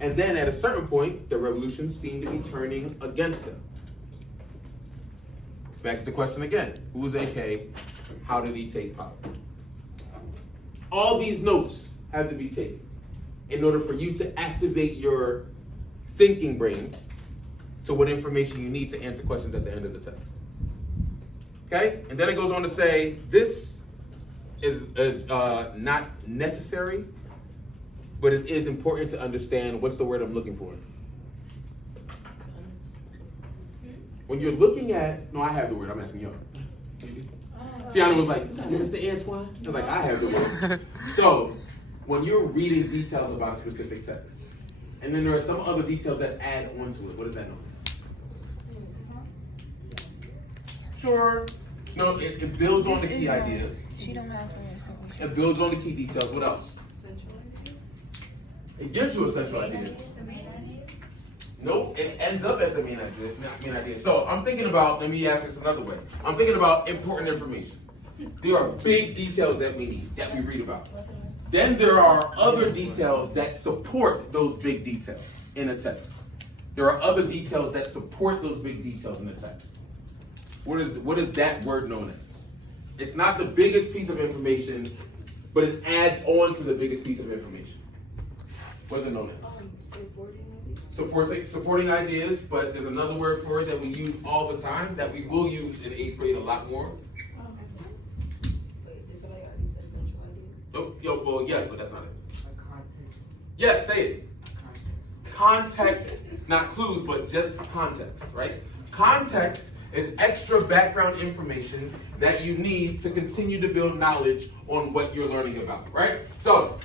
And then at a certain point, the revolution seemed to be turning against them. Begs the question again, who was AK? How did he take power? All these notes have to be taken in order for you to activate your thinking brains to what information you need to answer questions at the end of the text. Okay? And then it goes on to say, this is not necessary, but it is important to understand, what's the word I'm looking for? When you're looking at, no, I have the word, I'm asking y'all. Tiana was like, Mr. Antoine? I was like, I have the word. So, when you're reading details about a specific text, and then there are some other details that add on to it, what does that mean? Sure. No, it builds on the key ideas. She don't have to. It builds on the key details. What else? It gives you a central idea. Nope, it ends up as the main idea. So I'm thinking about, let me ask this another way. I'm thinking about important information. There are big details that we need, that we read about. Then there are other details that support those big details in a text. There are other details that support those big details in the text. What is that word known as? It's not the biggest piece of information, but it adds on to the biggest piece of information. What is it known as? Supporting ideas, but there's another word for it that we use all the time, that we will use in 8th grade a lot more. Oh, well, yes, but that's not it. Yes, say it. Context, not clues, but just context, right? Context is extra background information that you need to continue to build knowledge on what you're learning about, right? So,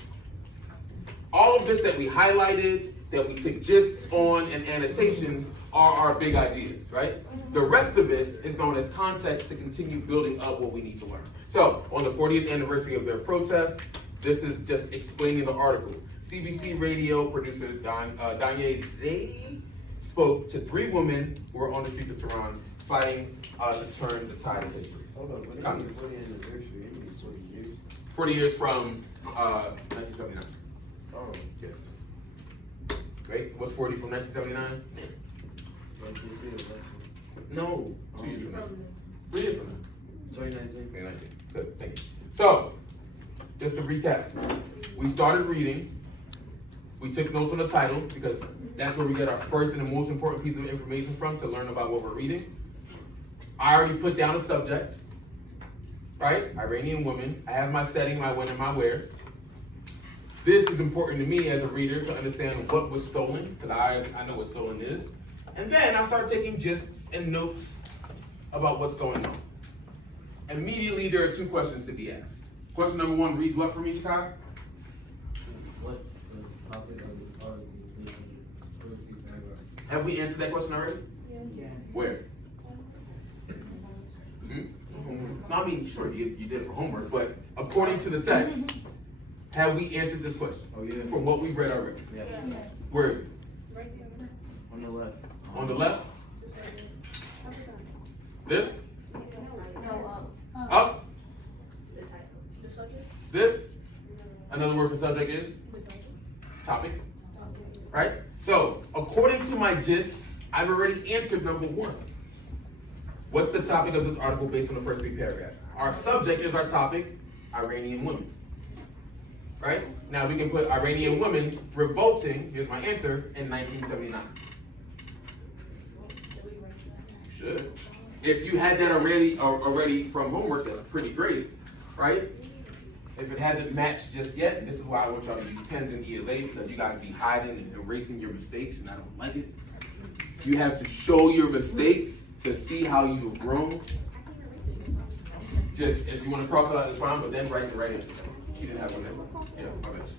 all of this that we highlighted, that we took gists on, and annotations are our big ideas, right? The rest of it is known as context to continue building up what we need to learn. So, on the 40th anniversary of their protest, this is just explaining the article. CBC radio producer Danye Zay spoke to 3 women who were on the streets of Tehran fighting to turn the tide of history. Hold on, when it was 40th anniversary, it means 40 years. 40 years from 1979. Oh, Yeah. Right? What's 40 from 1979? like this year, like No. 2 years from now. 3 years from now. 2019. 2019. Good, thank you. So, just to recap, we started reading. We took notes on the title because that's where we get our first and the most important piece of information from to learn about what we're reading. I already put down a subject, right? Iranian woman. I have my setting, my when, and my where. This is important to me as a reader to understand what was stolen, because I know what stolen is. And then I start taking gists and notes about what's going on. Immediately, there are 2 questions to be asked. Question number 1 reads what for me, Chicago? What's the topic of this article in the first 3 paragraphs? Have we answered that question already? Yeah. Where? No, I mean, sure, you did it for homework, but according to the text, have we answered this question? Oh, yeah. From what we've read already. Yes. Where is it? On the left. On the left? This? Up? The subject? This? Another word for subject is? Topic. Right? So, according to my gists, I've already answered number 1. What's the topic of this article based on the first 3 paragraphs? Our subject is our topic, Iranian women. Right? Now we can put Iranian women revolting, here's my answer, in 1979. You should. If you had that already from homework, that's pretty great, right? If it hasn't matched just yet, this is why I want y'all to use pens in ELA, because you guys be hiding and erasing your mistakes, and I don't like it. You have to show your mistakes to see how you've grown. Just, if you want to cross it out, it's fine, but then write the right answer. You didn't have one there. Yeah, my bad.